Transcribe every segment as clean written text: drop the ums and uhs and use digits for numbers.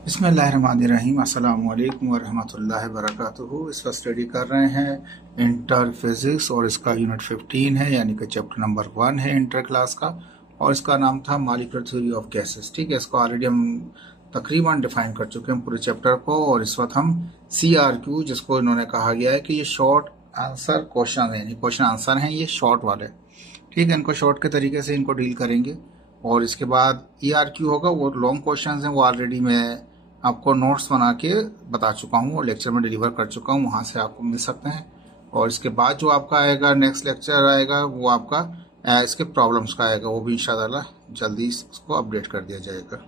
बिस्मिल्लाहिर्रहमानिर्रहीम अस्सलाम वालेकुम वरहमतुल्लाहि वबरकातुहू। इस वक्त स्टडी कर रहे हैं इंटर फिजिक्स और इसका यूनिट 15 है, यानी कि चैप्टर नंबर 1 है इंटर क्लास का, और इसका नाम था मॉलिक्यूलर थ्योरी ऑफ गैसेस। ठीक है, इसको ऑलरेडी हम तकरीबन डिफाइन कर चुके हैं पूरे चैप्टर को। और इस वक्त हम CRQ, जिसको इन्होंने कहा गया है कि ये शॉर्ट आंसर क्वेश्चन है, यानी क्वेश्चन आंसर हैं ये शॉर्ट वाले। ठीक है, इनको शॉर्ट के तरीके से इनको डील करेंगे। और इसके बाद ERQ होगा, वो लॉन्ग क्वेश्चन हैं, वो ऑलरेडी मैं आपको नोट्स बना के बता चुका हूँ और लेक्चर में डिलीवर कर चुका हूँ, वहाँ से आपको मिल सकते हैं। और इसके बाद जो आपका आएगा नेक्स्ट लेक्चर आएगा वो आपका इसके प्रॉब्लम्स का आएगा, वो भी इंशाल्लाह जल्दी उसको अपडेट कर दिया जाएगा।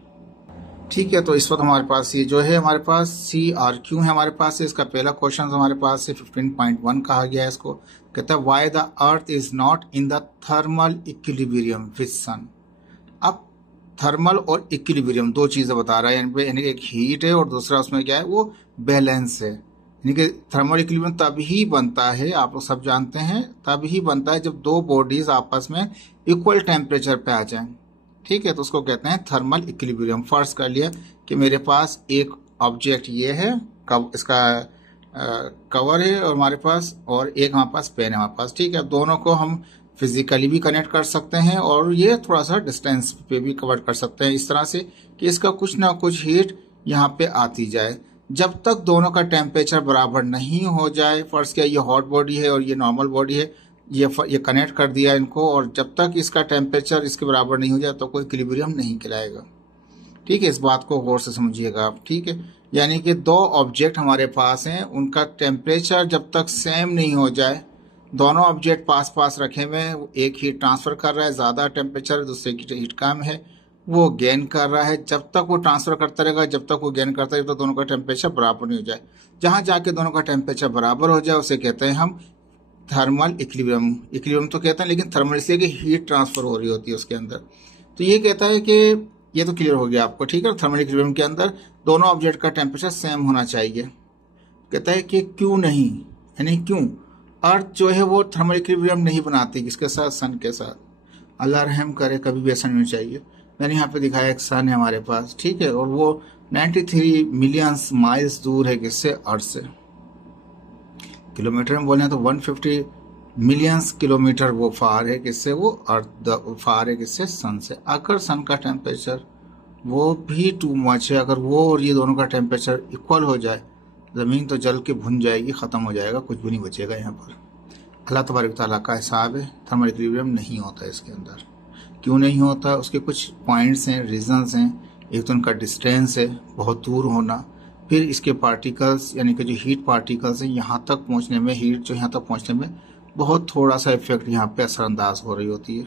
ठीक है, तो इस वक्त हमारे पास ये जो है हमारे पास CRQ है हमारे पास है। इसका पहला क्वेश्चन हमारे पास है 15.1 कहा गया है। इसको कहता है why the earth is not in the thermal equilibrium with sun. अब थर्मल और इक्विलिब्रियम दो चीजें बता रहा है, यानी एक हीट है और दूसरा उसमें क्या है वो बैलेंस है। यानी कि थर्मल इक्विलिब्रियम तभी बनता है, आप लोग सब जानते हैं, तभी बनता है जब दो बॉडीज आपस में इक्वल टेम्परेचर पे आ जाएं। ठीक है, तो उसको कहते हैं थर्मल इक्विलिब्रियम। फर्स्ट कर लिया कि मेरे पास एक ऑब्जेक्ट ये है, इसका कवर है और हमारे पास, और एक हमारे पास पेन है हमारे पास। ठीक है, दोनों को हम फिजिकली भी कनेक्ट कर सकते हैं और ये थोड़ा सा डिस्टेंस पे भी कवर कर सकते हैं, इस तरह से कि इसका कुछ ना कुछ हीट यहाँ पे आती जाए। जब तक दोनों का टेम्परेचर बराबर नहीं हो जाए, फर्स्ट क्या ये हॉट बॉडी है और ये नॉर्मल बॉडी है, ये कनेक्ट कर दिया इनको, और जब तक इसका टेम्परेचर इसके बराबर नहीं हो जाए तो कोई इक्विलिब्रियम नहीं कहलाएगा। ठीक है, इस बात को गौर से समझिएगा आप। ठीक है, यानी कि दो ऑब्जेक्ट हमारे पास हैं, उनका टेम्परेचर जब तक सेम नहीं हो जाए, दोनों ऑब्जेक्ट पास पास रखे हुए हैं, एक हीट ट्रांसफर कर रहा है, ज्यादा टेम्परेचर, दूसरे की हीट कम है, वो गेन कर रहा है। जब तक वो ट्रांसफर करता रहेगा, जब तक वो गेन करता रहेगा, तो दोनों का टेम्परेचर बराबर नहीं हो जाए। जहां जाके दोनों का टेम्परेचर बराबर हो जाए उसे कहते हैं हम थर्मल इक्विलिब्रियम। इक्विलिब्रियम तो कहते हैं, लेकिन थर्मल इसलिए कि हीट ट्रांसफर हो रही होती है उसके अंदर। तो ये कहता है कि ये तो क्लियर हो गया आपको। ठीक है, थर्मल इक्विलिब्रियम के अंदर दोनों ऑब्जेक्ट का टेम्परेचर सेम होना चाहिए। कहता है कि क्यों नहीं, यानी क्यों अर्थ जो है वो थर्मल इक्विलिब्रियम नहीं बनाती, किसके साथ, सन के साथ। अल्लाह रहम करे, कभी भी ऐसा नहीं होना चाहिए। मैंने यहाँ पे दिखाया एक सन है हमारे पास, ठीक है, और वो 93 मिलियन माइल्स दूर है किससे, अर्थ से। किलोमीटर में बोले तो 150 मिलियंस किलोमीटर वो फार है किससे, वो अर्थ फार है किससे, सन से। अगर सन का टेम्परेचर वो भी टू मच है, अगर वो और ये दोनों का टेम्परेचर इक्वल हो जाए, जमीन तो जल के भुन जाएगी, खत्म हो जाएगा, कुछ भी नहीं बचेगा यहाँ पर। अल्लाह तबारक तआला का हिसाब है, थर्मल इक्विलिब्रियम नहीं होता इसके अंदर। क्यों नहीं होता, उसके कुछ पॉइंट्स हैं, रीजंस हैं। एक तो उनका डिस्टेंस है, बहुत दूर होना, फिर इसके पार्टिकल्स, यानी कि जो हीट पार्टिकल्स हैं यहाँ तक पहुँचने में, हीट जो यहाँ तक पहुँचने में बहुत थोड़ा सा इफेक्ट यहाँ पे असरअंदाज हो रही होती है,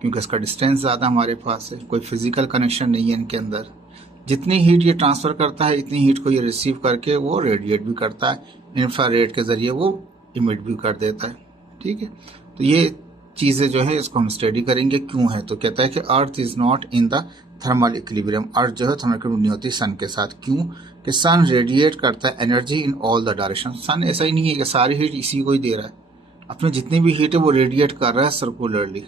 क्योंकि इसका डिस्टेंस ज़्यादा हमारे पास है, कोई फिजिकल कनेक्शन नहीं है इनके अंदर। जितनी हीट ये ट्रांसफर करता है, इतनी हीट को ये रिसीव करके वो रेडिएट भी करता है, इंफ्रारेड के जरिए वो इमिट भी कर देता है। ठीक है, तो ये चीजें जो है इसको हम स्टडी करेंगे क्यों है। तो कहता है कि earth is not in the thermal equilibrium, earth जो है थर्मल इक्विलिब्रियम नहीं होती सन के साथ। क्यों कि सन रेडिएट करता है energy in all the direction. Sun ऐसा ही नहीं है कि सारी हीट इसी को ही दे रहा है, अपने जितनी भी हीट है वो रेडिएट कर रहा है सर्कुलरली,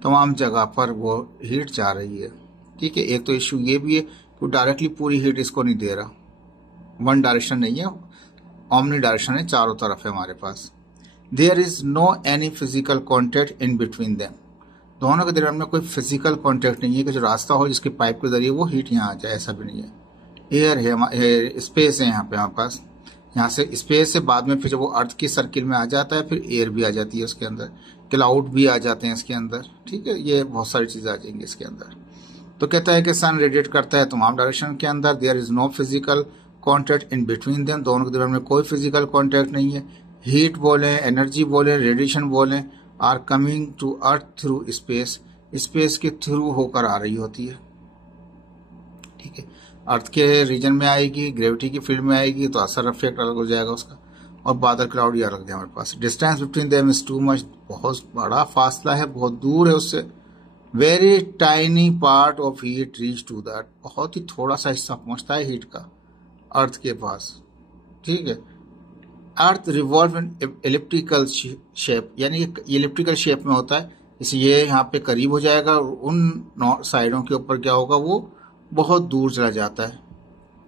तमाम जगह पर वो हीट जा रही है। ठीक है, एक तो इश्यू ये भी है कि डायरेक्टली पूरी हीट इसको नहीं दे रहा, वन डायरेक्शन नहीं है, ओमनी डायरेक्शन है, चारों तरफ है हमारे पास। There is no any physical contact in between them, दोनों के दरमियान में कोई फिजिकल कॉन्टेक्ट नहीं है कि जो रास्ता हो जिसके पाइप के जरिए वो हीट यहाँ आ जाए, ऐसा भी नहीं है। एयर है, स्पेस है यहाँ पे, हमारे पास यहाँ से स्पेस से बाद में फिर जब वो अर्थ की सर्किल में आ जाता है, फिर एयर भी आ जाती है उसके अंदर, क्लाउड भी आ जाते हैं इसके अंदर। ठीक है, ये बहुत सारी चीजें आ जाएंगी इसके अंदर। तो कहता है कि सन रेडिएट करता है तमाम डायरेक्शन के अंदर, there is no physical contact in between them, दोनों के दरमियान में कोई फिजिकल कॉन्टेक्ट नहीं है। हीट बोले, एनर्जी बोले, रेडिएशन बोले, are coming to earth through space, space के थ्रू होकर आ रही होती है। ठीक है, अर्थ के रीजन में आएगी, ग्रेविटी की फील्ड में आएगी तो असर इफेक्ट अलग हो जाएगा उसका, और बादल क्लाउड ये अलग है हमारे पास। Distance between them is too much, बहुत बड़ा फासला है, बहुत दूर है उससे। Very tiny part of heat reach to that, बहुत ही थोड़ा सा हिस्सा पहुंचता है हीट का अर्थ के पास। ठीक है, अर्थ रिवॉल्व इन एलिप्टिकल शेप, यानी एलिप्टिकल शेप में होता है, इसलिए ये यहाँ पे करीब हो जाएगा और उन साइडों के ऊपर क्या होगा, वो बहुत दूर चला जाता है।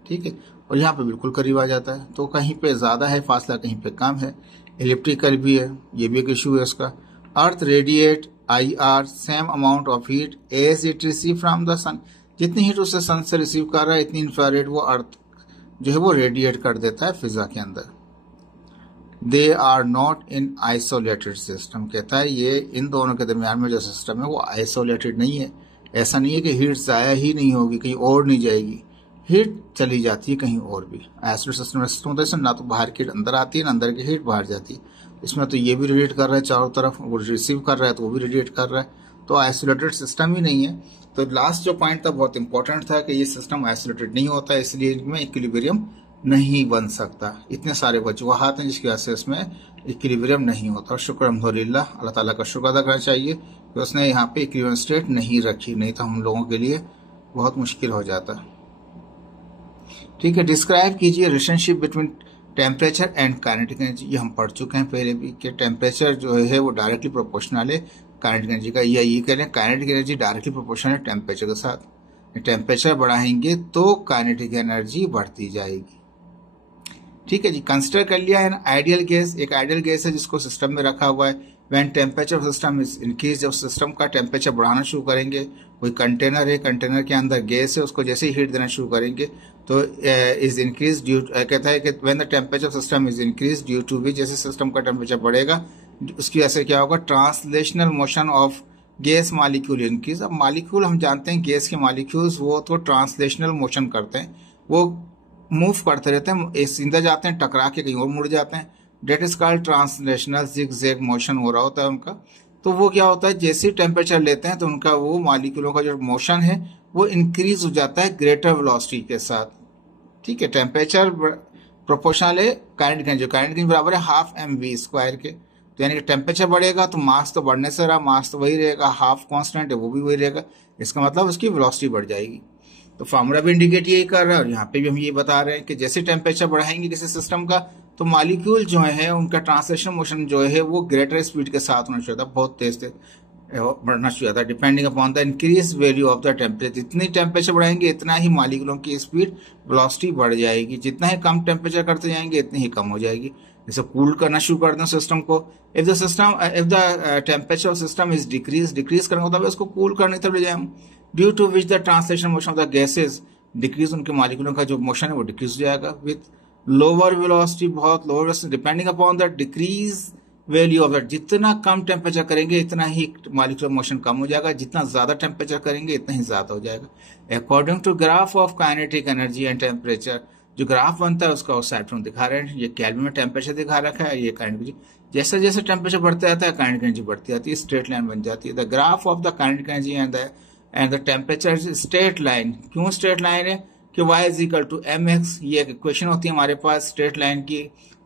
ठीक है, और यहाँ पे बिल्कुल करीब आ जाता है। तो कहीं पे ज़्यादा है फासला, कहीं पे कम है। इलिप्टिकल भी है, ये भी एक इशू है उसका। Earth radiate IR same amount of heat as it receive from the sun. जितनी हीट उससे सन से रिसीव कर रहा है इतनी इंफ्रारेड वो अर्थ जो है वो रेडिएट कर देता है फिजा के अंदर। They are not in isolated system. कहता है ये इन दोनों के दरमियान में जो सिस्टम है वो आइसोलेटेड नहीं है। ऐसा नहीं है कि हीट ज़ाया ही नहीं होगी, कहीं और नहीं जाएगी, हीट चली जाती है कहीं और भी। आइसोलेटेड सिस्टम में सिस्टम होता है ना तो बाहर की हीट अंदर आती है ना अंदर की हीट बाहर जाती है। इसमें तो ये भी रेडिएट कर रहा है चारों तरफ, वो रिसीव कर रहा है तो वो भी रेडिएट कर रहा है, तो आइसोलेटेड सिस्टम ही नहीं है। तो लास्ट जो पॉइंट था बहुत इंपॉर्टेंट था कि ये सिस्टम आइसोलेटेड नहीं होता, इसलिए इनमें इक्विलिब्रियम नहीं बन सकता। इतने सारे वजूहात हैं जिसकी वजह से इसमें इक्विलिब्रियम नहीं होता। और शुक्र अल्हम्दुलिल्लाह, अल्लाह ताला का शुक्र अदा करना चाहिए कि उसने यहाँ पे इक्विलिब्रियम स्टेट नहीं रखी, नहीं तो हम लोगों के लिए बहुत मुश्किल हो जाता। ठीक है, डिस्क्राइब कीजिए relationship between temperature and kinetic energy. ये हम पढ़ चुके हैं पहले भी कि टेम्परेचर जो है वो डायरेक्टली प्रोपोर्शनल है काइनेटिक एनर्जी का, या ये कह रहे हैं काइनेटिक एनर्जी डायरेक्टली प्रोपोर्शनल है टेम्परेचर के साथ। टेम्परेचर बढ़ाएंगे तो काइनेटिक एनर्जी बढ़ती जाएगी। ठीक है जी, कंसिडर कर लिया है ना आइडियल गैस। एक आइडियल गैस है जिसको सिस्टम में रखा हुआ है। When temperature system is increase, जब सिस्टम का टेम्परेचर बढ़ाना शुरू करेंगे, कोई कंटेनर है, कंटेनर के अंदर गैस है, उसको जैसे ही हीट देना शुरू करेंगे तो इज इंक्रीज ड्यू, कहता है कि when the temperature system is increase due to भी, जैसे सिस्टम का टेम्परेचर बढ़ेगा उसकी वजह से क्या होगा, translational motion of gas molecule increase. अब मॉलिक्यूल हम जानते हैं गैस के मॉलिक्यूल्स वो तो ट्रांसलेशनल मोशन करते हैं, वो मूव करते रहते हैं, सीधा जाते हैं, टकरा के कहीं और मुड़ जाते हैं। That is called translational zigzag motion हो रहा होता है उनका। तो वो क्या होता है, जैसे ही टेम्परेचर लेते हैं तो उनका वो मॉलिक्यूलों का जो मोशन है वो इंक्रीज हो जाता है ग्रेटर वेलोसिटी के साथ। ठीक है, टेम्परेचर प्रोपोर्शनल है काइनेटिक एनर्जी, काइनेटिक एनर्जी बराबर है हाफ mv² के। तो यानी कि टेम्परेचर बढ़ेगा तो मास तो बढ़ने से रहा, मास तो वही रहेगा, हाफ कांस्टेंट है वो भी वही रहेगा, इसका मतलब उसकी वेलोसिटी बढ़ जाएगी। तो फार्मूला भी इंडिकेट यही कर रहा है और यहाँ पे भी हम ये बता रहे हैं कि जैसे टेम्परेचर बढ़ाएंगे किसी सिस्टम का तो मॉलिक्यूल जो है उनका ट्रांसलेशन मोशन जो है वो ग्रेटर स्पीड के साथ होना चाहिए था, बहुत तेज बढ़ना चाहिए था, depending upon the increase value of the temperature. जितनी टेम्परेचर बढ़ाएंगे इतना ही मॉलिक्यूलों की स्पीड वेलोसिटी बढ़ जाएगी, जितना ही कम टेम्परेचर करते जाएंगे इतनी ही कम हो जाएगी। जैसे कूल करना शुरू कर दें सिस्टम को, if the temperature of system is decrease करना होता है उसको कूल करने तरफ ले जाए हम, due to which the translation motion of the gases decrease, उनके मॉलिक्यूलों का जो मोशन है वो डिक्रीज हो जाएगा विथ लोअर वेलोसिटी, बहुत lower depending upon the decrease value of that. जितना कम टेम्परेचर करेंगे इतना ही मॉलिक्यूलर मोशन कम हो जाएगा, जितना ज्यादा टेम्परेचर करेंगे इतना ही ज्यादा हो जाएगा। According to graph of kinetic energy and temperature, जो ग्राफ बनता है उसका उस साइड पर दिखा रहे हैं, ये केल्विन में टेम्परेचर दिखा रखा है, ये काइनेटिक एनर्जी। जैसे जैसे टेम्परेचर बढ़ता जाता है काइनेटिक एनर्जी बढ़ती जाती है, स्ट्रेट लाइन बन जाती है। The graph of the kinetic energy and the temperature straight line. क्यों स्ट्रेट लाइन है कि y is equal to mx, ये एक इक्वेशन होती है हमारे पास स्ट्रेट लाइन की।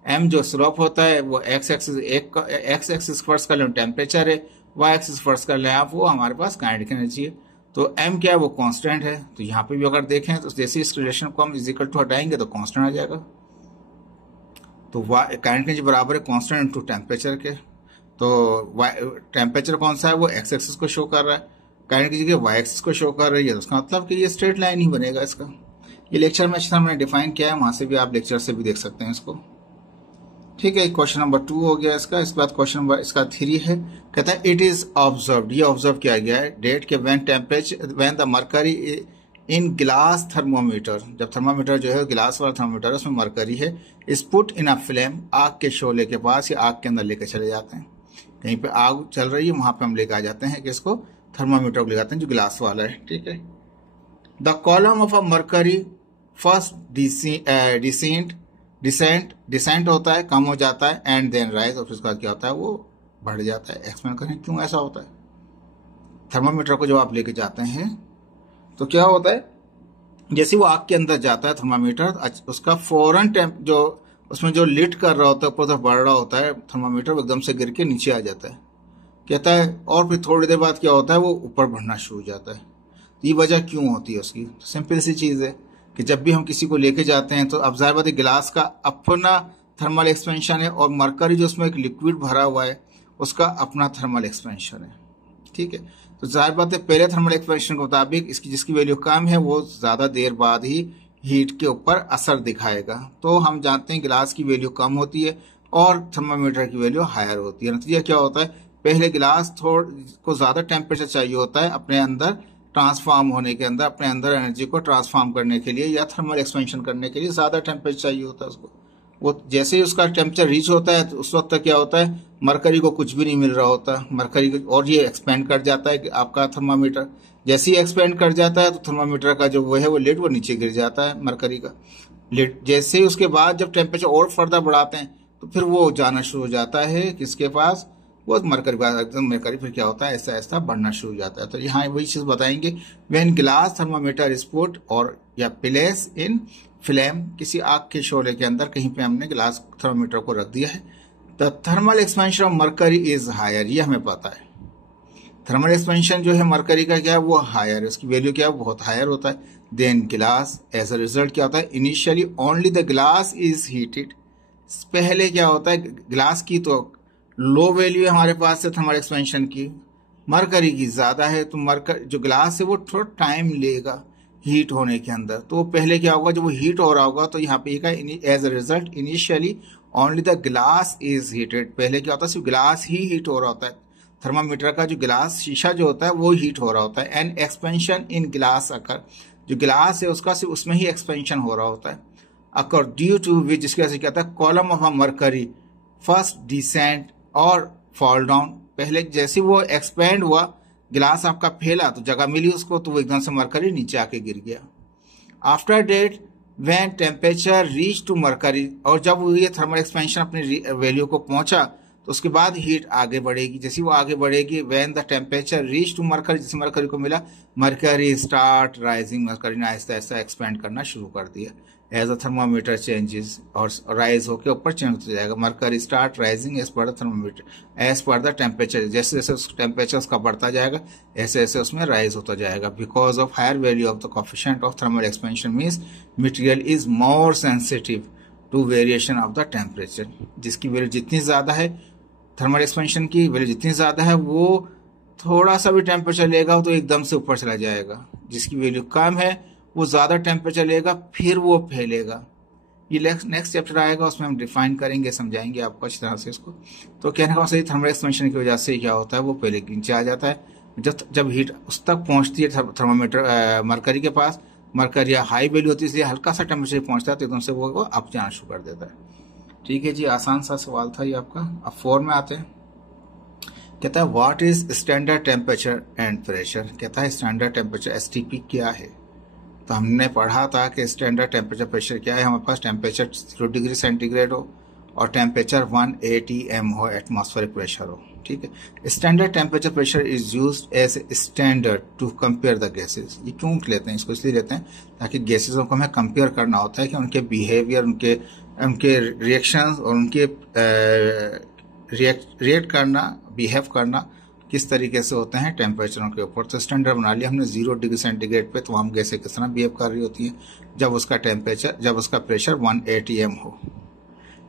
m जो स्लोप होता है वो x एक्सिस फर्स्ट कर लें टेम्परेचर है, y एक्सिस फर्स्ट कर लें आप, वो हमारे पास काइनेटिक एनर्जी है। तो m क्या है वो कांस्टेंट है, तो यहाँ पे भी अगर देखें तो जैसे इस रिलेशन को हम इज इक्वल टू हटाएंगे तो कांस्टेंट आ जाएगा। तो काइनेटिक एनर्जी बराबर है कांस्टेंट इनटू टेम्परेचर के। तो टेम्परेचर कौन सा है वो x एक्सिस को शो कर रहा है, काइनेटिक एनर्जी के y एक्सिस को शो कर रही है, तो उसका मतलब कि ये स्ट्रेट लाइन ही बनेगा इसका। ये लेक्चर में अच्छा मैंने डिफाइन किया है, वहां से भी आप लेक्चर से भी देख सकते हैं इसको। ठीक है, क्वेश्चन नंबर 2 हो गया इसका। इसके बाद क्वेश्चन नंबर इसका 3 है, कहता है इट इज ऑब्जर्व्ड, ये ऑब्जर्व किया गया है डेट के when the mercury in glass thermometer, जब थर्मोमीटर जो है ग्लास वाला थर्मोमीटर उसमें मरकरी है, is put in a flame, आग के शोले के पास या आग के अंदर लेकर चले जाते हैं। कहीं पे आग चल रही है वहां पे हम लेकर आ जाते हैं कि इसको थर्मोमीटर को ले जाते हैं जो ग्लास वाला है। ठीक है, the column of a mercury first descent होता है, कम हो जाता है, एंड देन राइज, और उसके बाद क्या होता है वो बढ़ जाता है। एक्सप्लेन करें क्यों ऐसा होता है। थर्मोमीटर को जब आप लेके जाते हैं तो क्या होता है, जैसे वो आग के अंदर जाता है थर्मोमीटर, उसका फौरन जो उसमें जो लिट कर रहा होता है ऊपर तरफ बढ़ रहा होता है थर्मोमीटर, वो एकदम से गिर के नीचे आ जाता है, कहता है, और फिर थोड़ी देर बाद क्या होता है वो ऊपर बढ़ना शुरू हो जाता है। ये वजह क्यों होती है उसकी, तो सिंपल सी चीज है कि जब भी हम किसी को लेके जाते हैं तो अब जाहिर बात है गिलास का अपना थर्मल एक्सपेंशन है और मरकरी जो उसमें एक लिक्विड भरा हुआ है उसका अपना थर्मल एक्सपेंशन है। ठीक है, तो जाहिर बात है पहले थर्मल एक्सपेंशन के मुताबिक इसकी जिसकी वैल्यू कम है वो ज्यादा देर बाद ही हीट के ऊपर असर दिखाएगा। तो हम जानते हैं गिलास की वैल्यू कम होती है और थर्मामीटर की वैल्यू हायर होती है। नतीजा क्या होता है, पहले गिलास को ज़्यादा टेम्परेचर चाहिए होता है अपने अंदर ट्रांसफॉर्म होने के अंदर, अपने अंदर एनर्जी को ट्रांसफॉर्म करने के लिए या थर्मल एक्सपेंशन करने के लिए ज़्यादा टेम्परेचर चाहिए होता है उसको। वो जैसे ही उसका टेम्परेचर रीच होता है तो उस वक्त तक क्या होता है, मरकरी को कुछ भी नहीं मिल रहा होता मरकरी, और ये एक्सपेंड कर जाता है कि आपका थर्मामीटर। जैसे ही एक्सपेंड कर जाता है तो थर्मामीटर का जो वो है वो लिड वो नीचे गिर जाता है मरकरी का लिड। जैसे ही उसके बाद जब टेम्परेचर और फर्दर बढ़ाते हैं तो फिर वो जाना शुरू हो जाता है किसके पास, वो मरकरी का एकदम मरकरी फिर क्या होता है ऐसा ऐसा बढ़ना शुरू हो जाता है। तो यहाँ वही चीज़ बताएंगे, when glass thermometer is put और या प्लेस इन फ्लेम, किसी आग के शोले के अंदर कहीं पे हमने ग्लास थर्मामीटर को रख दिया है, the thermal expansion of mercury is higher, ये हमें पता है। थर्मल एक्सपेंशन जो है मरकरी का क्या है वो हायर है, उसकी वैल्यू क्या है बहुत हायर होता है than glass. As a result क्या होता है, initially only the glass is heated, पहले क्या होता है ग्लास की तो लो वैल्यू है हमारे पास से थर्मल एक्सपेंशन की, मरकरी की ज़्यादा है, तो मरकरी जो ग्लास है वो थोड़ा टाइम लेगा हीट होने के अंदर। तो पहले क्या होगा जब वो हीट हो रहा होगा तो यहाँ पे as a result initially only the glass is heated, पहले क्या होता है सिर्फ ग्लास ही हीट हो रहा होता है, थर्मामीटर का जो ग्लास शीशा जो होता है वो हीट हो रहा होता है। एंड एक्सपेंशन इन ग्लास अकर, जो ग्लास है उसका सिर्फ उसमें ही एक्सपेंशन हो रहा होता है। अकर ड्यू टू विच, जिसकी वजह से क्या होता है column of a mercury first descent और फॉल डाउन, पहले जैसे वो एक्सपेंड हुआ गिलास आपका फैला तो जगह मिली उसको तो वो एकदम से मरकरी नीचे आके गिर गया। After that when temperature reach to mercury, और जब ये थर्मल एक्सपेंशन अपनी वैल्यू को पहुंचा तो उसके बाद हीट आगे बढ़ेगी, जैसे वो आगे बढ़ेगी when the temperature reach to mercury, जैसे मरकरी को मिला मरकरी स्टार्ट राइजिंग, मरकरी ने आहिस्ता आहिस्ता एक्सपेंड करना शुरू कर दिया। एज अ थर्मामीटर चेंजेस और राइज होकर ऊपर चेंज होता जाएगा, mercury start rising as per the thermometer as per the temperature, जैसे जैसे उस टेम्परेचर उसका बढ़ता जाएगा ऐसे ऐसे उसमें राइज होता जाएगा। Because of higher value of the coefficient of thermal expansion means material is more sensitive to variation of the temperature, जिसकी वैल्यू जितनी ज़्यादा है थर्मल एक्सपेंशन की वैल्यू जितनी ज़्यादा है वो थोड़ा सा भी टेम्परेचर लेगा तो एकदम से ऊपर चला जाएगा, जिसकी वैल्यू कम है वो ज़्यादा टेम्परेचर लेगा फिर वो फैलेगा। ये नेक्स्ट चैप्टर आएगा उसमें हम डिफाइन करेंगे समझाएंगे आपको अच्छी तरह से इसको। तो कहने का मतलब थर्मल एक्सपेंशन की वजह से क्या होता है वो पहले नीचे आ जाता है, जब हीट उस तक पहुंचती है थर्मामीटर मरकरी के पास, मरकरी हाई वैल्यू होती है इसलिए हल्का सा टेम्परेचर पहुंचता है तो एकदम से वो अप जाना शुरू कर देता है। ठीक है जी, आसान सा सवाल था ये आपका। अब 4 में आते हैं, कहता है what is standard temperature and pressure, कहता है स्टैंडर्ड टेम्परेचर एसटीपी क्या है। तो हमने पढ़ा था कि स्टैंडर्ड टेम्परेचर प्रेशर क्या है, हमारे पास टेम्परेचर 0 डिग्री सेंटीग्रेड हो और टेम्परेचर 1 atm हो, एटमॉस्फेरिक प्रेशर हो। ठीक है, standard temperature pressure is used as a standard to compare the gases. ये क्यों लेते हैं इसको, इसलिए लेते हैं ताकि गैसेसों को हमें कंपेयर करना होता है कि उनके बिहेवियर, उनके रिएक्शंस और उनके रिएक्ट करना, बिहेव करना किस तरीके से होते हैं टेम्परेचरों के ऊपर। तो स्टैंडर्ड बना लिया हमने 0 डिग्री सेंटीग्रेड पे तमाम गैसें किस तरह बिहेव कर रही होती हैं जब उसका प्रेशर 1 atm हो।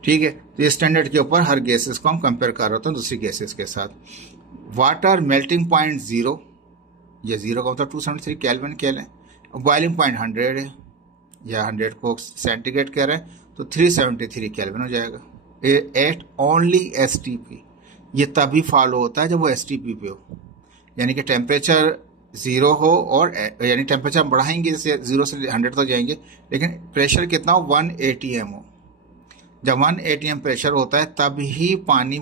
ठीक है, तो ये स्टैंडर्ड के ऊपर हर गैसेस को हम कंपेयर कर रहे होते हैं दूसरी गैसेस के साथ। वाटर मेल्टिंग पॉइंट 0, ये 0 का मतलब 273 केल्विन कह लें, बॉइलिंग पॉइंट 100 है या 100 को सेंटीग्रेड कह रहे हैं तो 373 केल्विन हो जाएगा। एट ओनली एसटीपी, ये तभी फॉलो होता है जब वो एसटीपी पे हो, यानी कि टेम्परेचर 0 हो और यानी टेम्परेचर बढ़ाएंगे जैसे 0 से 100 तक जाएंगे लेकिन प्रेशर कितना हो 1 atm हो। जब 1 atm प्रेशर होता है तब ही पानी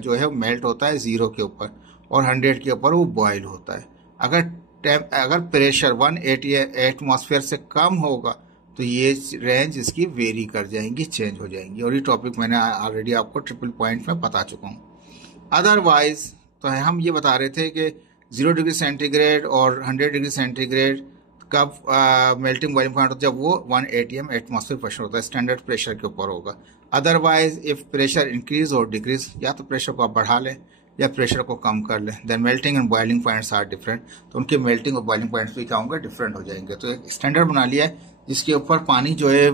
जो है मेल्ट होता है 0 के ऊपर और 100 के ऊपर वो बॉयल होता है। अगर प्रेशर 1 एटमॉस्फेयर से कम होगा तो ये रेंज इसकी वेरी कर जाएंगी, चेंज हो जाएंगी, और ये टॉपिक मैंने ऑलरेडी आपको ट्रिपल पॉइंट में बता चुका हूँ। अदरवाइज तो हम ये बता रहे थे कि 0 डिग्री सेंटीग्रेड और 100 डिग्री सेंटीग्रेड कब मेल्टिंग बॉइलिंग पॉइंट होता है जब वो 1 atm एटमॉस्फेयर प्रेशर होता है, स्टैंडर्ड प्रेशर के ऊपर होगा। अदरवाइज इफ प्रेशर इंक्रीज और डिक्रीज, या तो प्रेशर को आप बढ़ा लें या प्रेशर को कम कर लें, then melting and boiling points are different, तो उनके मेल्टिंग और बॉइलिंग पॉइंट्स भी क्या होंगे, डिफरेंट हो जाएंगे। तो एक स्टैंडर्ड बना लिया है जिसके ऊपर पानी जो है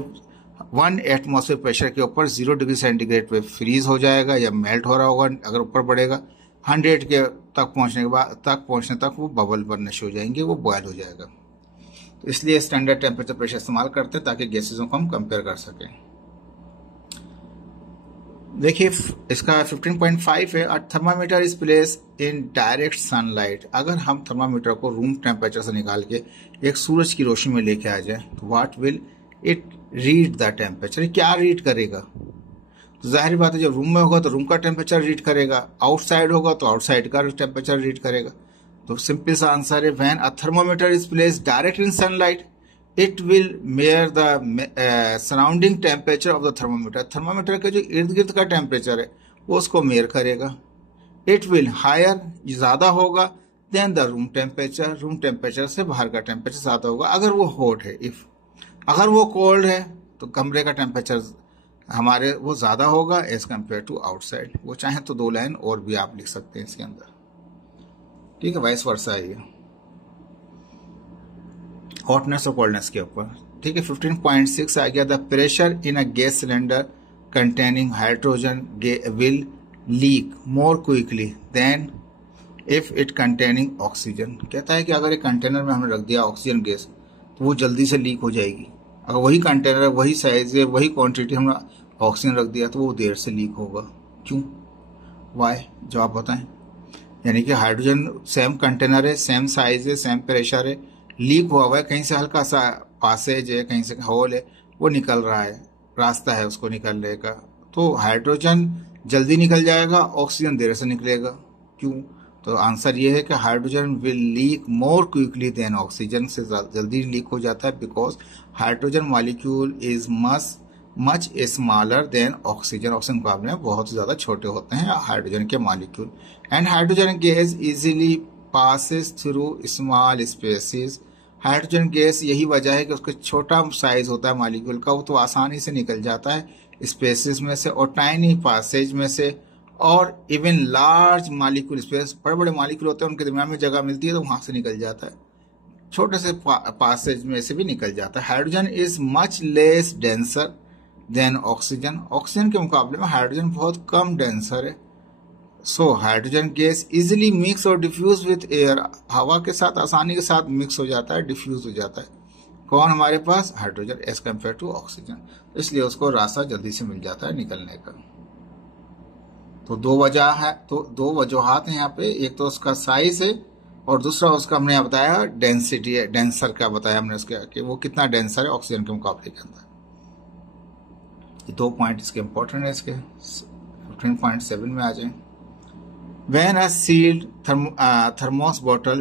1 एटमॉस्फेयर प्रेशर के ऊपर 0 डिग्री सेंटीग्रेड पे फ्रीज हो जाएगा या मेल्ट हो रहा होगा, अगर ऊपर बढ़ेगा 100 के तक पहुंचने तक वो बबल बनने शुरू हो जाएंगे, वो बॉयल हो जाएगा। तो इसलिए स्टैंडर्ड टेम्परेचर प्रेशर इस्तेमाल करते हैं ताकि गैसेजों को हम कंपेयर कर सकें। देखिए इसका 15.5 है, thermometer is place in direct sunlight. अगर हम थर्मामीटर को रूम टेम्परेचर से निकाल के एक सूरज की रोशनी में लेके आ जाए तो what will it read the temperature, क्या रीड करेगा? तो जाहिर बात है जब रूम में होगा तो रूम का टेम्परेचर रीड करेगा, आउटसाइड होगा तो आउटसाइड का टेम्परेचर रीड करेगा। तो सिंपल सा आंसर है when a thermometer is place direct in sunlight it will mayor the surrounding temperature of the thermometer. Thermometer के जो इर्द गिर्द का टेम्परेचर है वो उसको मेयर करेगा। इट विल हायर, ज्यादा होगा, then the room temperature, room temperature से बाहर का टेम्परेचर ज्यादा होगा अगर वो हॉट है। इफ अगर वो कोल्ड है तो कमरे का टेम्परेचर हमारे वो ज्यादा होगा एज कम्पेयर टू आउटसाइड। वो चाहे तो 2 लाइन और भी आप लिख सकते हैं इसके अंदर, ठीक है, वाइस वर्सा है ये हॉटनेस और कोल्डनेस के ऊपर, ठीक है। 15.6 आ गया the pressure in a gas cylinder containing hydrogen will leak more quickly than if it containing oxygen. कहता है कि अगर एक कंटेनर में हमने रख दिया ऑक्सीजन गैस तो वो जल्दी से लीक हो जाएगी। अगर वही कंटेनर है, वही साइज है, वही क्वांटिटी हमने ऑक्सीजन रख दिया तो वो देर से लीक होगा। क्यों? वाई? जवाब बताएं। यानी कि हाइड्रोजन सेम कंटेनर है, सेम साइज है, सेम प्रेशर है, लीक हुआ है, कहीं से हल्का सा पासेज है, कहीं से होल है, वो निकल रहा है, रास्ता है उसको निकलने का, तो हाइड्रोजन जल्दी निकल जाएगा, ऑक्सीजन देर से निकलेगा। क्यों? तो आंसर ये है कि hydrogen will leak more quickly than oxygen, से जल्दी लीक हो जाता है because hydrogen molecule is much smaller than oxygen. Oxygen के मुकाबले में बहुत ज्यादा छोटे होते हैं हाइड्रोजन के molecule. And hydrogen gas easily passes through small spaces. Hydrogen gas यही वजह है कि उसका छोटा साइज होता है मॉलिक्यूल का, वो तो आसानी से निकल जाता है स्पेसेस में से और टाइनी पासेज में से, और इवन लार्ज मॉलिक्यूल स्पेस, बड़े बड़े मॉलिक्यूल होते हैं उनके दरमियान में जगह मिलती है तो वहां से निकल जाता है, छोटे से पासेज में से भी निकल जाता है। Hydrogen is much less denser then oxygen. Oxygen के मुकाबले में हाइड्रोजन बहुत कम डेंसर है। So hydrogen gas easily mix और डिफ्यूज विथ एयर, हवा के साथ आसानी के साथ मिक्स हो जाता है, डिफ्यूज हो जाता है। कौन हमारे पास? Hydrogen as compare to oxygen, इसलिए उसको रास्ता जल्दी से मिल जाता है निकलने का। तो दो वजूहात हैं यहाँ पे, एक तो उसका साइज है और दूसरा उसका हमने यहाँ बताया डेंसिटी है, डेंसर का बताया हमने उसके कि वो कितना डेंसर है ऑक्सीजन के मुकाबले के अंदर। ये 2 पॉइंट इसके इंपॉर्टेंट है। इसके 15.7 में आ जाए। When a sealed thermos bottle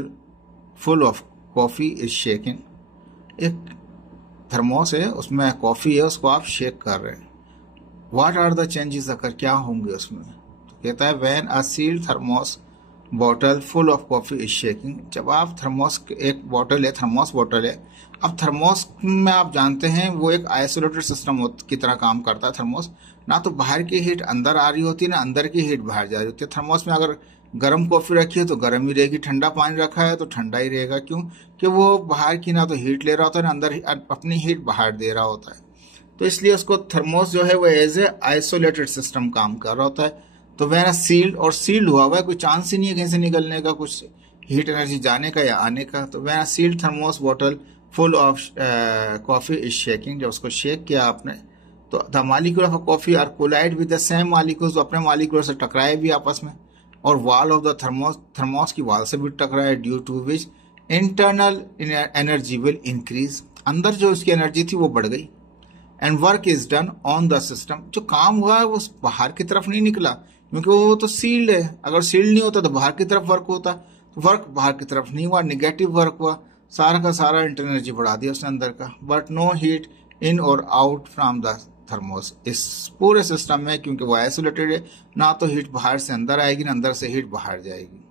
full of coffee is shaken, एक थर्मोस है उसमें कॉफी है, उसको आप शेक कर रहे हैं, what are the changes occur, क्या होंगे उसमें? तो कहता है when a sealed thermos bottle full of coffee is shaking. जब आप थर्मोस, एक बॉटल है, थर्मोस बॉटल है, अब थर्मोस में आप जानते हैं वो एक आइसोलेटेड सिस्टम की तरह काम करता है थर्मोस, ना तो बाहर की हीट अंदर आ रही होती है ना अंदर की हीट बाहर जा रही होती है। थर्मोस में अगर गर्म कॉफी रखी है तो गर्म ही रहेगी, ठंडा पानी रखा है तो ठंडा ही रहेगा। क्यों? कि वो बाहर की ना तो हीट ले रहा होता है ना अंदर अपनी हीट बाहर दे रहा होता है, तो इसलिए उसको थर्मोस जो है वो एज ए आइसोलेटेड सिस्टम काम कर रहा होता है। तो वह सील्ड, और सील्ड हुआ है, कोई चांस ही नहीं है कहीं से निकलने का, कुछ हीट एनर्जी जाने का या आने का। तो वह sealed thermos bottle full of coffee is shaking, जब उसको शेक किया आपने तो the molecule of coffee are collide with the same molecules, तो अपने मॉलिक्यूल से टकराए भी आपस में, और वॉल ऑफ द थर्मोस की वॉल से भी टकराए, due to which internal energy will increase, अंदर जो उसकी एनर्जी थी वो बढ़ गई। And work is done on the system, जो काम हुआ है वो बाहर की तरफ नहीं निकला क्योंकि वो तो सील्ड है, अगर सील्ड नहीं होता तो बाहर की तरफ वर्क होता, तो वर्क बाहर की तरफ नहीं हुआ, निगेटिव वर्क हुआ, सारा का सारा इंटरनल एनर्जी बढ़ा दिया उसने अंदर का। बट नो हीट इन और आउट फ्रॉम द थर्मोस, इस पूरे सिस्टम में क्योंकि वो आइसोलेटेड है, ना तो हीट बाहर से अंदर आएगी ना अंदर से हीट बाहर जाएगी,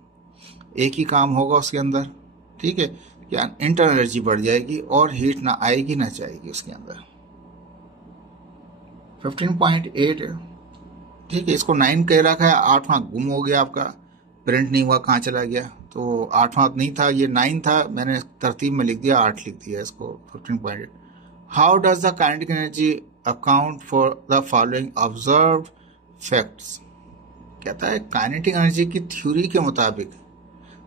एक ही काम होगा उसके अंदर, ठीक है, क्या इंटरनल एनर्जी बढ़ जाएगी और हीट ना आएगी ना जाएगी उसके अंदर। 15.8 ठीक है, इसको 9 कह रखा है, 8वां गुम हो गया आपका, प्रिंट नहीं हुआ, कहाँ चला गया, तो 8वां नहीं था, ये 9 था, मैंने तरतीब में लिख दिया 8 लिख दिया इसको। 15.8 how does the kinetic energy account for the following observed facts. कहता है काइनेटिक एनर्जी की थ्योरी के मुताबिक,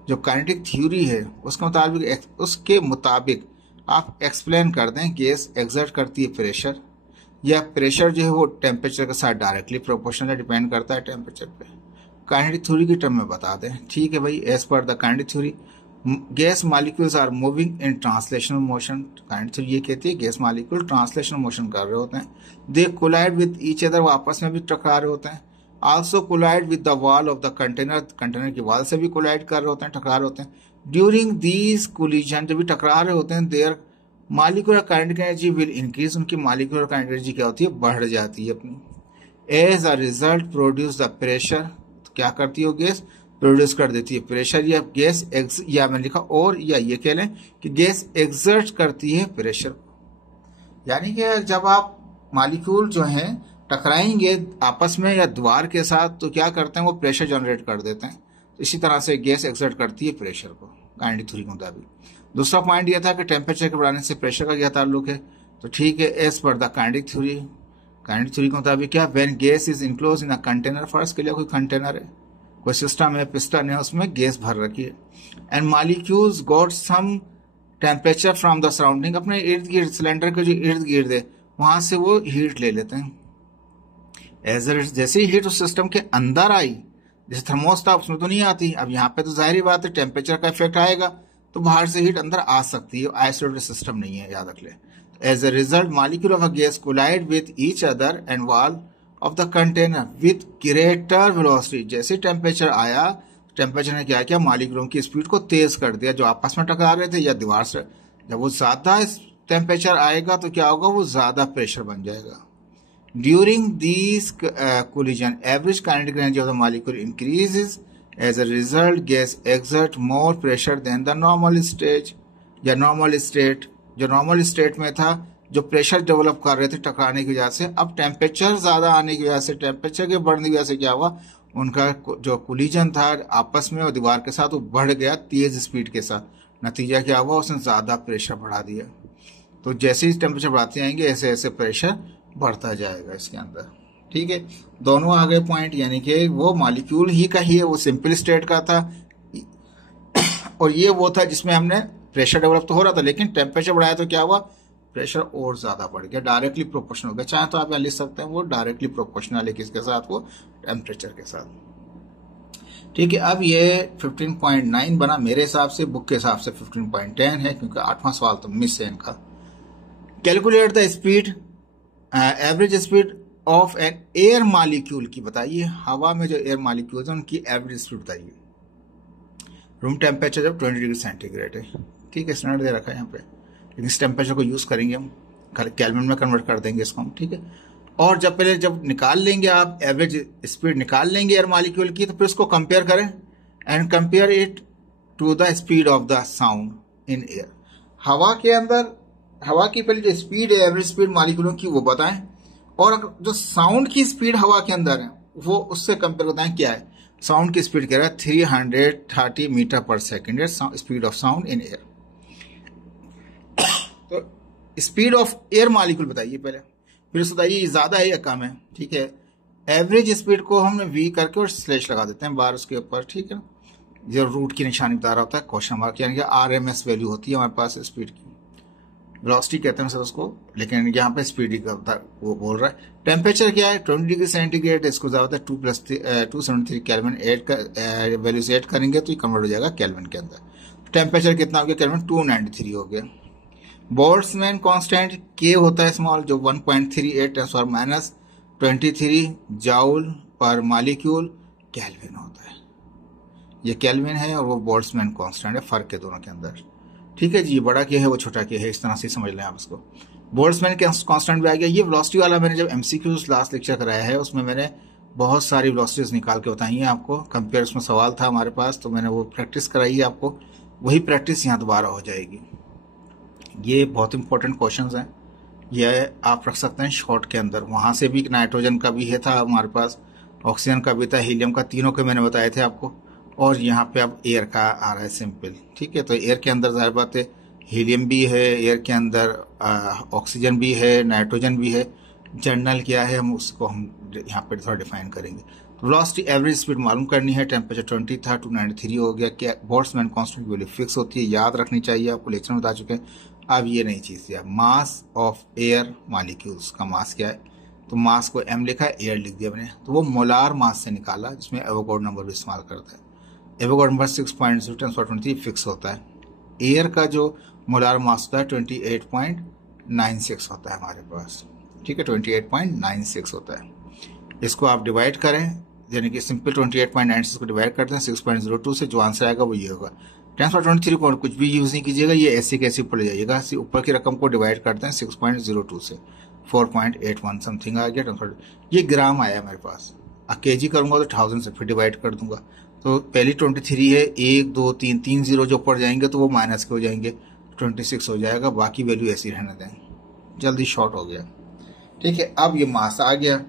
जो काइनेटिक थ्योरी है उसके मुताबिक आप एक्सप्लेन कर दें गैस एग्जर्ट करती है प्रेशर, या प्रेशर जो है वो टेम्परेचर के साथ डायरेक्टली प्रोपोर्शनल है, डिपेंड करता है टेम्परेचर पे। काइनेटिक थ्योरी की टर्म में बता दें। ठीक है भाई, as per the kinetic theory gas molecules are moving in translational motion. Kinetic theory ये कहती है गैस मॉलिक्यूल ट्रांसलेशनल मोशन कर रहे होते हैं। They collide with each other, वो आपस में भी टकरा रहे होते हैं। Also collide with the wall of the container, container की वॉल से भी कोलाइड कर रहे होते हैं, टकरा रहे होते हैं। ड्यूरिंग दीज कोलिजन, जब भी टकरा रहे होते हैं, their molecular kinetic energy will increase, उनकी मॉलिक्यूलर काइनेटिक एनर्जी क्या होती है, बढ़ जाती है अपनी। As a result produce the pressure, तो क्या करती है गैस, प्रोड्यूस कर देती है प्रेशर, या गैस या मैंने लिखा और, या ये कह लें कि गैस एक्सर्ट करती है प्रेशर। यानी कि जब आप मॉलिक्यूल जो हैं टकराएंगे आपस में या दीवार के साथ, तो क्या करते हैं वो प्रेशर जनरेट कर देते हैं। तो इसी तरह से गैस एक्सर्ट करती है प्रेशर को, काइनेटिक थ्योरी के मुताबिक। दूसरा पॉइंट यह था कि टेम्परेचर के बढ़ाने से प्रेशर का क्या ताल्लुक है, तो ठीक है, as per the kinetic theory, kinetic theory के मुताबिक क्या, when gas is enclose in a container, first के लिए कोई कंटेनर है, कोई सिस्टम है, पिस्टन है, उसमें गैस भर रखी है, and molecules got some temperature from the surrounding, अपने इर्द गिर्द सिलेंडर के जो इर्द गिर्द है वहां से वो हीट ले लेते हैं। एज जैसे ही हीट उस सिस्टम के अंदर आई, जैसे थर्मोस था उसमें तो नहीं आती, अब यहाँ पे तो जाहिर बात है टेम्परेचर का इफेक्ट आएगा, तो बाहर से हीट अंदर आ सकती है, आइसोलेटेड सिस्टम नहीं है, याद रख ले। As a result molecule of a gas collide with each other and wall of the container with greater velocity, जैसे टेम्परेचर आया, टेम्परेचर ने क्या किया, मॉलिक्यूलों की स्पीड को तेज कर दिया, जो आपस में टकरा रहे थे या दीवार से। जब वो ज्यादा टेम्परेचर आएगा तो क्या होगा, वो ज्यादा प्रेशर बन जाएगा। During these collision average kinetic energy of the molecule increases, as a result gas exert more pressure than the normal stage, या नॉर्मल स्टेट, जो नॉर्मल स्टेट में था, जो प्रेशर डेवलप कर रहे थे टकराने की वजह से, अब टेम्परेचर ज्यादा आने की वजह से, टेम्परेचर के बढ़ने की वजह से क्या हुआ, उनका जो कोलिजन था आपस में और दीवार के साथ वो बढ़ गया तेज स्पीड के साथ। नतीजा क्या हुआ, उसने ज्यादा प्रेशर बढ़ा दिया। तो जैसे ही टेम्परेचर बढ़ाते जाएंगे ऐसे ऐसे प्रेशर बढ़ता जाएगा इसके अंदर। ठीक है, दोनों आ गए पॉइंट, यानी कि वो मॉलिक्यूल ही का ही है, वो सिंपल स्टेट का था, और ये वो था जिसमें हमने प्रेशर डेवलप तो हो रहा था, लेकिन टेम्परेचर बढ़ाया तो क्या हुआ, प्रेशर और ज्यादा बढ़ गया, डायरेक्टली प्रोपोर्शनल हो गया। चाहे तो आप यहाँ लिख सकते हैं वो डायरेक्टली प्रोपोर्शनल है किसके साथ, वो टेम्परेचर के साथ। ठीक है, अब ये 15.9 बना, मेरे हिसाब से बुक के हिसाब से 15.10 है, क्योंकि 8वां सवाल तो मिस है इनका। Calculate the speed, average speed of an air molecule की बताइए, हवा में जो एयर मॉलिक्यूल है उनकी एवरेज स्पीड बताइए। रूम टेम्परेचर जब 20 डिग्री सेंटीग्रेड है, ठीक है, स्टैंडर्ड दे रखा है यहाँ पे, लेकिन इस टेम्परेचर को यूज करेंगे हम, केल्विन में कन्वर्ट कर देंगे इसको हम। ठीक है, और जब निकाल लेंगे आप एवरेज स्पीड निकाल लेंगे एयर मॉलिक्यूल की, तो फिर उसको कंपेयर करें, and compare it to the speed of the sound in air. हवा के अंदर, हवा की पहले जो स्पीड है एवरेज स्पीड मॉलिक्यूलों की वो बताएं, और जो साउंड की स्पीड हवा के अंदर है वो उससे कंपेयर बताएं क्या है। साउंड की स्पीड कह रहा है 330 मीटर पर second, speed of sound in air. तो स्पीड ऑफ एयर मॉलिक्यूल बताइए पहले, फिर बताइए ज्यादा है या कम है। ठीक है, एवरेज स्पीड को हम वी करके और स्लैश लगा देते हैं बार उसके ऊपर। ठीक है, जो रूट की निशानी बता रहा होता है क्वेश्चन मार्क, यानी कि RMS वैल्यू होती है हमारे पास स्पीड की, वेलोसिटी कहते हैं सर उसको, लेकिन यहाँ पे स्पीड ही का वो बोल रहा है। टेम्परेचर क्या है 20 डिग्री सेंटीग्रेड, इसको ज्यादा 273 केल्विन वैल्यूज ऐड करेंगे तो ये कन्वर्ट हो जाएगा केल्विन के अंदर। टेम्परेचर कितना हो गया केल्विन, 293 हो गया। बोल्ट्जमैन कांस्टेंट के होता है स्मॉल, जो 1.38 × -23 जाउल पर मॉलिक्यूल केल्विन होता है। ये केल्विन है और वो बोल्ट्जमैन कांस्टेंट है, फर्क है दोनों के अंदर। ठीक है जी, बड़ा क्या है वो छोटा क्या है, इस तरह से समझ लें आप इसको। बोल्ट्जमैन कांस्टेंट भी आ गया। ये वेलोसिटी वाला मैंने जब MCQs लास्ट लेक्चर कराया है उसमें मैंने बहुत सारी वेलोसिटीज निकाल के बताई है आपको, कंपेयर उसमें सवाल था हमारे पास, तो मैंने वो प्रैक्टिस कराई है आपको, वही प्रैक्टिस यहाँ दोबारा हो जाएगी। ये बहुत इंपॉर्टेंट क्वेश्चन हैं, ये आप रख सकते हैं शॉर्ट के अंदर। वहां से भी नाइट्रोजन का भी है था हमारे पास, ऑक्सीजन का भी था, हीलियम का, तीनों के मैंने बताए थे आपको, और यहाँ पे अब एयर का आ रहा है सिंपल। ठीक है, तो एयर के अंदर जाहिर बात है हीलियम भी है, एयर के अंदर ऑक्सीजन भी है, नाइट्रोजन भी है। जनरल क्या है हम उसको हम यहाँ पे थोड़ा डिफाइन करेंगे। वेलोसिटी एवरेज स्पीड मालूम करनी है, टेम्परेचर 20 था 293 हो गया। क्या बोल्ट्जमैन कांस्टेंट वैल्यू फिक्स होती है, याद रखनी चाहिए, आपको लेक्चर में बता चुके हैं। अब ये नई चीज दिया, मास ऑफ एयर मॉलिक्यूल्स का मास क्या है, तो मास को m लिखा है, एयर लिख दिया मैंने, तो वो मोलार मास से निकाला जिसमें एवोगाड्रो नंबर भी इस्तेमाल करता है। एवोगाड्रो नंबर 6.0 फिक्स होता है। एयर का जो मोलार मास होता है 28.96 होता है हमारे पास, ठीक है, 28.96 होता है। इसको आप डिवाइड करें, यानी कि सिंपल 28.96 को डिवाइड करते हैं 6.02 से, जो आंसर आएगा वो ये होगा। 10^23 को कुछ भी यूज नहीं कीजिएगा, ये ऐसे कैसे ऊपर ले जाइएगा, ऊपर की रकम को डिवाइड करते हैं 6.02 से, 4.81 समथिंग आ गया। ये ग्राम आया मेरे पास। अब केजी करूंगा तो 1000 से फिर डिवाइड कर दूंगा, तो पहली 23 है, 1 2 3 3 जीरो जो ऊपर जाएंगे तो वो माइनस के हो जाएंगे, 26 हो जाएगा, बाकी वैल्यू ऐसी रहने दें। जल्दी शॉर्ट हो गया, ठीक है। अब ये मास आ गया।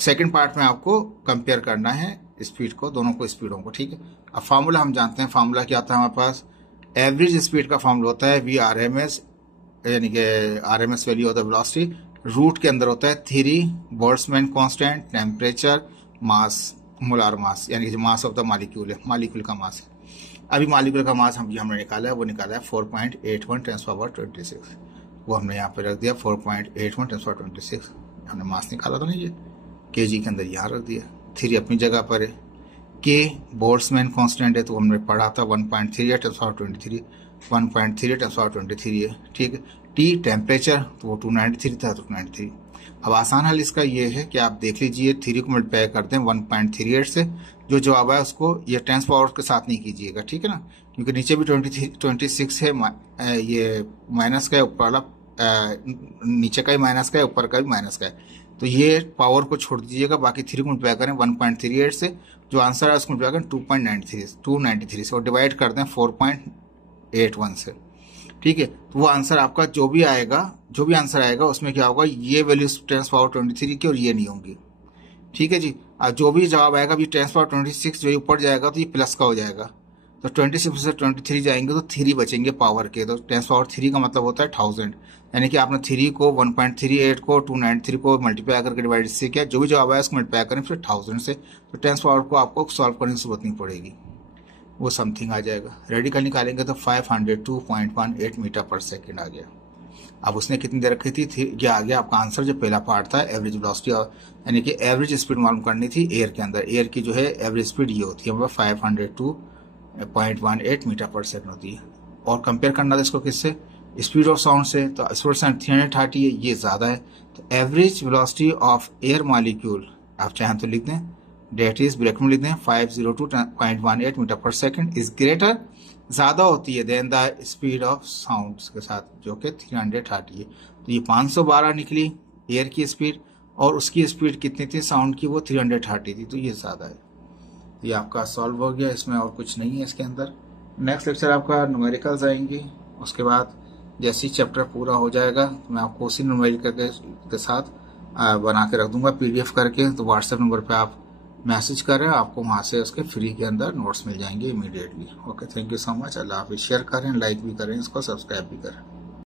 सेकंड पार्ट में आपको कंपेयर करना है स्पीड को, दोनों को स्पीडों को, ठीक है। अब फार्मूला हम जानते हैं, फार्मूला क्या था हमारे पास, एवरेज स्पीड का फार्मूला होता है VRMS, यानी कि RMS value of the velocity, root के अंदर होता है 3 Boltzmann constant, temperature, mass, molar mass, यानी कि जो मास ऑफ द मॉलिक्यूल है, मॉलिक्यूल का मास है। अभी मॉलिक्यूल का मास हमने निकाला है, वो निकाला है 4.81 10^26, वो हमने यहाँ पे रख दिया 4.81 10^26, हमने मास निकाला था ना, ये केजी के अंदर यहाँ रख दिया। 3 अपनी जगह पर है, के बोल्ट्जमैन कांस्टेंट है तो हमने पढ़ा था 1.38 10^23, 1.38 10^23 है, ठीक है। टी टेम्परेचर तो वो 293 था, तो 293। अब आसान हल इसका ये है कि आप देख लीजिए 3 को मल्टीप्लाई करते हैं 1.38 से, जो जवाब है उसको ये 10 पावर के साथ नहीं कीजिएगा, ठीक है ना, क्योंकि नीचे भी 26 है, ये माइनस का है, ऊपर वाला नीचे का ही माइनस का है, ऊपर का भी माइनस का है, तो ये पावर को छोड़ दीजिएगा, बाकी 3 को मल्टीप्लाई करें 1.38 से, जो आंसर है उसको मल्टीप्लाई करें 293 से, और डिवाइड कर दें 4.81 से, ठीक है। तो वो आंसर आपका जो भी आंसर आएगा उसमें क्या होगा, ये वैल्यू 10^23 की और ये नहीं होंगी, ठीक है जी। जो भी जवाब आएगा, अभी 10^26 जो ऊपर जाएगा तो ये प्लस का हो जाएगा, तो 26 से 23 जाएंगे तो 3 बचेंगे पावर के, तो 10^3 का मतलब होता है 1000, यानी कि आपने 3 को 1.38 को 293 को मल्टीप्लाई करके डिवाइड से किया, जो भी जवाब आया उसको मल्टीप्लाई करें फिर 1000 से, तो 10 पावर को आपको सॉल्व करने की जरूरत नहीं पड़ेगी, वो समथिंग आ जाएगा। रेडिकल निकालेंगे तो 502.18 मीटर पर सेकेंड आ गया। अब उसने कितनी देर रखी थी, ये आ गया आपका आंसर। जो पहला पार्ट था एवरेज वेलोसिटी, यानी कि एवरेज स्पीड मालूम करनी थी एयर के अंदर, एयर की जो है एवरेज स्पीड ये होती है 502.18 मीटर पर सेकेंड होती है। और कंपेयर करना था इसको किससे, स्पीड ऑफ साउंड से, तो स्पीड साउंड 330 है, ये ज्यादा है, तो average velocity of air molecule आप चाहें तो लिख दें, डेट इज ब्रैकेट में लिख दें 502.18 मीटर पर सेकेंड इज ग्रेटर, ज्यादा होती है than the speed of sound के साथ, जो कि 330 है। तो ये 512 निकली एयर की स्पीड, और उसकी स्पीड कितनी थी साउंड की, वो 330 थी, तो ये ज्यादा है। ये आपका सॉल्व हो गया, इसमें और कुछ नहीं है इसके अंदर। नेक्स्ट लेक्चर आपका न्यूमेरिकल्स आएंगी, उसके बाद जैसे ही चैप्टर पूरा हो जाएगा तो मैं आपको उसी न्यूमेरिकल के साथ बना के रख दूंगा PDF करके, तो व्हाट्सएप नंबर पे आप मैसेज करें, आपको वहां से उसके फ्री के अंदर नोट्स मिल जाएंगे immediately. Okay, thank you so much. अल्लाह हाफिज़। शेयर करें, लाइक भी करें, इसको सब्सक्राइब भी करें।